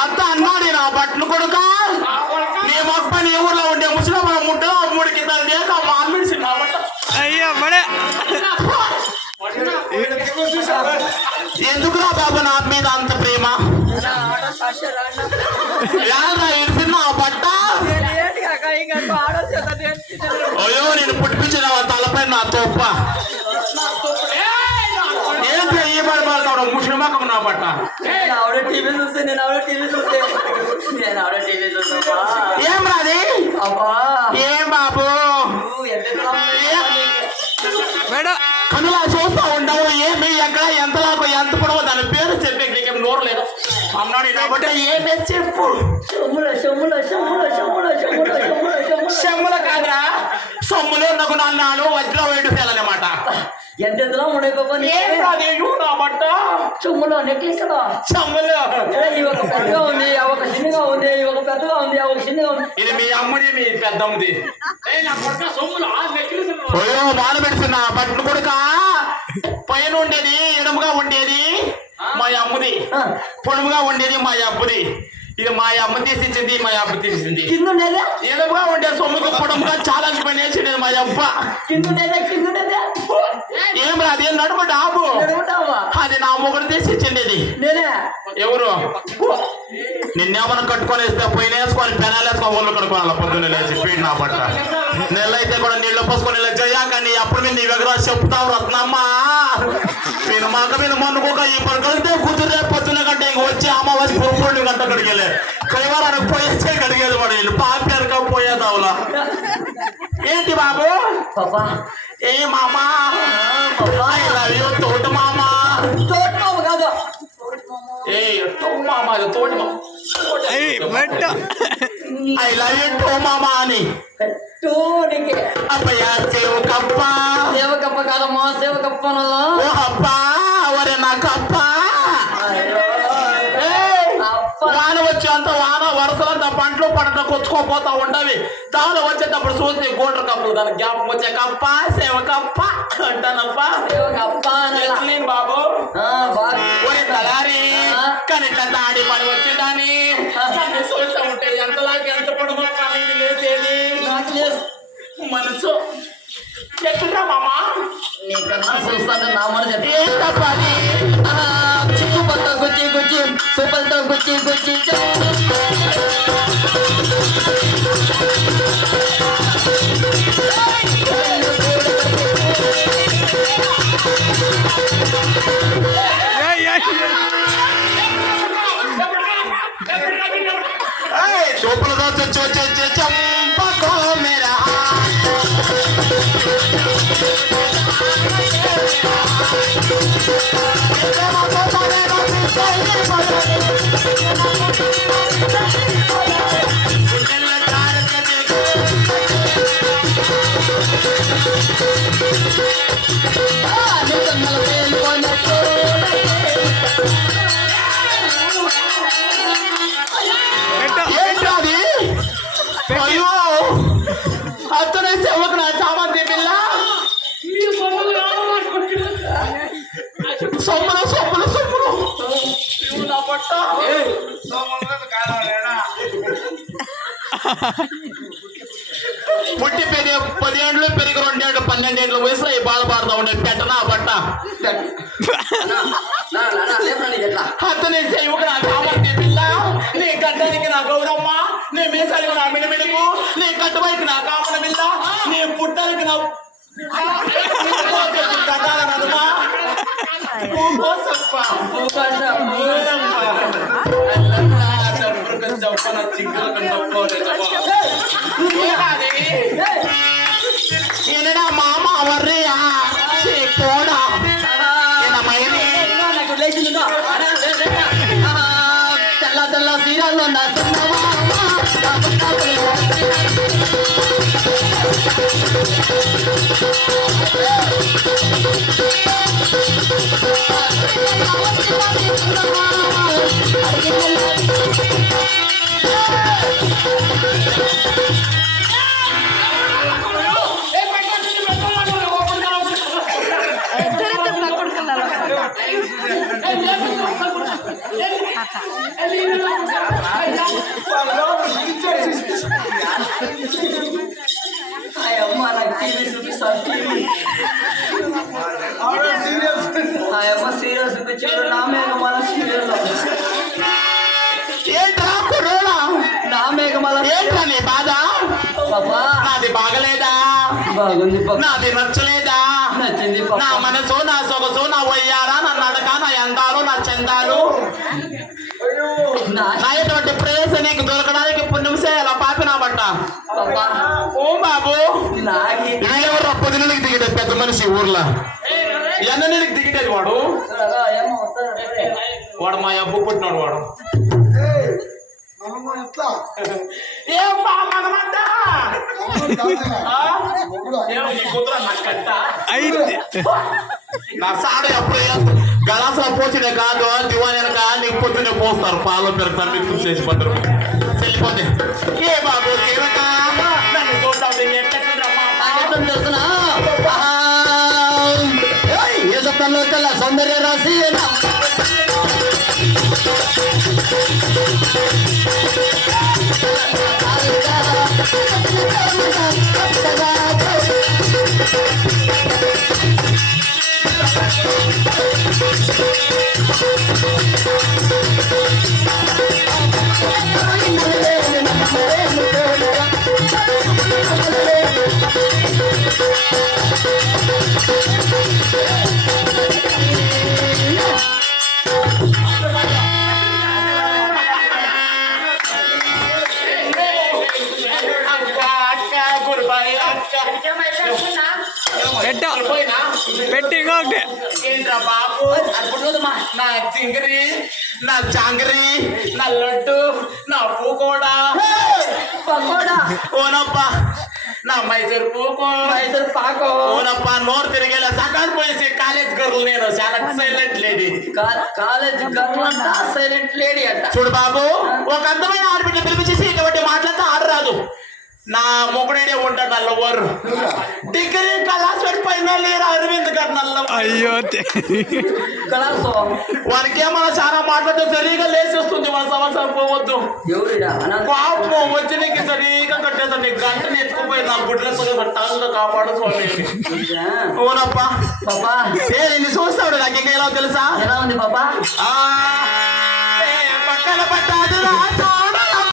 అంత అన్నాడు నా బట్టలు కొడుక నీ మొక్క నీ ఊర్లో ఉండే ముసలి మనం ముట్టలో 3 కింటాలు దేక మామిడిసి నా బట్ట అయ్యా బడే ఎందుకురా బాబు నా మీద అంత ప్రేమ ఇడిసిన బట్ట అయ్యో నేను పుట్టిపించిన తలపై నా తోప్ప ఏంటి ఈ పడి పడతాడు ముస్లిమాకం నా బట్ట టీవీ చూస్తే ఏం రాది ఏం బాబు కనులా చూస్తా ఉండవు ఏమి ఎక్కడ ఎంతలాగో ఎంత పొడవు దాని పేరు చెప్పే నీకేం నోరు లేదు అన్నాడు కాబట్టి ఏమే చెప్పు చెమ్ముల కాదురా సొమ్ములు నాకు అన్నాను వజ్రం వేడు పేలనమాట ఎంతెంతలో నా బట్ట చెమ్ములో నెక్లెస్ చెమ్ములు ఒక పెద్దగా ఉంది ఒక చిన్నగా ఉంది ఒక పెద్దగా ఉంది ఒక చిన్నగా ఉంది ఇది మీ అమ్మది మీ పెద్దమ్మది అయ్యో బాధ పెడుతున్నా బట్టను కొడుక పైన ఉండేది ఎడముగా ఉండేది మా అమ్మది పొడుముగా ఉండేది మా అబ్బుది ఇది మా అమ్మ తీసిచ్చింది మా అబ్బు తీసింది కింద ఉండేదా ఎడముగా ఉండే సొమ్ముగా పొడముగా చాలా పని వేసింది మా అబ్బ కింద ఉండేదా ఏం రాదు ఏం నడుమ డాబు అది నా మొగుడు తీసిచ్చింది నేనే ఎవరు నిన్నేమన్నా కట్టుకొని వేస్తే పోయిన వేసుకొని పెనాలు వేసుకొని ఒళ్ళు కడుకోవాలి పొద్దున్న లేచి పీడి నా పట్ట నెల్లైతే కూడా నీళ్ళు పోసుకొని జయాకండి అప్పుడు మీరు నీ దగ్గర చెప్తావు రత్నమ్మ నేను మాక మీద మన్నుకోక ఈ పడుకొస్తే కూతురే పొద్దున్న కంటే ఇంక వచ్చి అమ్మవారి పొరుపుడు గంట కడిగేలే కైవారానికి పోయేసే కడిగేది వాడు వీళ్ళు పాపారుగా పోయేదావులా ఏంటి బాబు పాపా ఏ మామా తోట మామా కాదు ఏ మామా అది తోటి ఐ లవ్ యూ టో మామా అని అబ్బయ్యా సేవకప్ప సేవకప్ప కాదమ్మా సేవకప్ప ఓ అబ్బా ఒరే నా కప్ప వాన వచ్చేంత వాన వరుసలంతా పంటలు పంట కొచ్చుకోపోతా ఉండవి దాని వచ్చేటప్పుడు చూసి గోటర్ కప్పులు దాని జ్ఞాపకం వచ్చే కప్ప సేవకప్ప అంటానప్పా బాబు ఒరే తలారి కానీ ఇట్లా తాడి పడి వచ్చేదాని చూస్తూ ఉంటే ఎంతలాగా ఎంత పొడుగు పని లేచేది మనసు ఎట్లా మామా నీకన్నా చూస్తాను నా మన ఏంటప్పది చిక్కుపంతో గుచ్చి గుచ్చి సూపంతో గుచ్చి గుచ్చి సూపులతో చచ్చి వచ్చే చంపకో మేరా ఏంటది అయ్యో అతనే సేవకు నా చామంతి పిల్ల సొమ్ములు సొమ్ములు సొమ్ములు నా పట్ట పుట్టి 10 ఏళ్ళు పెరిగి 2 ఏళ్ళు 12 ఏళ్ళ వయసులో ఈ బాధపడతా ఉండే పెట్టనా బట్ట అతని సేవకు నా చామంతి పిల్ల నీ గడ్డానికి నా గౌరమ్మ నీ మీసాలకు నా మిడిమిడుకు నీ కట్టువైపు నా కామన పిల్ల என்னடா மாமா வர்றியா போடா నాకు లేచిందో తెల్ల తెల్ల సీరాల్లో నా అమ్మ నాకు టీవీ చూపిస్తాను టీవీ అమ్మ సీరియల్ చూపించాడు నా మేఘమాల సీరియల్ ఏంట్రా కుర్రోడా నా మేఘమాల ఏంట్రా నీ బాధ పాపా నాది బాగలేదా బాగుంది పాప నాది నచ్చలేదా నచ్చింది నా పాప మనసు నా సొగసు నా వయ్యారా నా నడక నా అందాలు నా చందాలు నా నా ఎటువంటి ప్రేయస్ నీకు దొరకడానికి పుణ్యం చేయాల పాపినా బట్ట పాపా ఓ బాబు నాకి ఎవరు పొద్దునకి దిగేది పెద్ద మనిషి ఊర్లో ఎన్ననికి దిగేది వాడు ఏమో వస్తాడు వాడు మా అబ్బు పుట్టినాడు వాడు ఎట్లా ఏం బా మనమంతా నా సాడు ఎప్పుడు గలాసులో పోచినే కాదు దివాన్ వెనక నీకు పొద్దునే పోస్తారు పాలు పెడతారు మీకు చేసి పడ్డారు చెల్లిపోతే ఏ బాబు కిరక నన్ను చూద్దాం తెలుసునా ఏ సప్తంలో కల్లా సౌందర్య రాశి పెట్టి ఇంకొకటి ఏంట్రా బాబు నా చింగరి నా జాంగరి నా లడ్డు నా పూకోడా పకోడా ఓనప్పా నా మైసూర్ పూకో మైసూర్ పాకో ఓనప్పా నోరు తిరిగేలా సకాలు పోయేసి కాలేజ్ గర్ల్ నేను చాలా సైలెంట్ లేడీ కాలేజ్ గర్ల్ అంట సైలెంట్ లేడీ అంట చూడు బాబు ఒక అందమైన ఆడబిడ్డ పిలిపించేసి ఇటువంటి మాటలంతా ఆడరాదు నా మొగుడే ఉంటాడు నల్లవారు డిగ్రీ కళాస్ పైన లేరు అరవింద్ గారు నల్ల అయ్యో కళాసో వానికి ఏమన్నా చాలా మాట్లాడితే సరిగా లేచేస్తుంది మన సంవత్సరం పోవద్దు ఎవరిడా పాపం వచ్చి నీకు సరిగా కట్టేసాను నీ గంట నెత్తుకుపోయి నా గుడ్ల టాంలో కాపాడు స్వామి ఓనప్పా పాపా నిన్ను చూస్తాడు నాకు ఇంకా ఎలా తెలుసా ఎలా ఉంది పాపా పక్కన పట్టాదు రాజా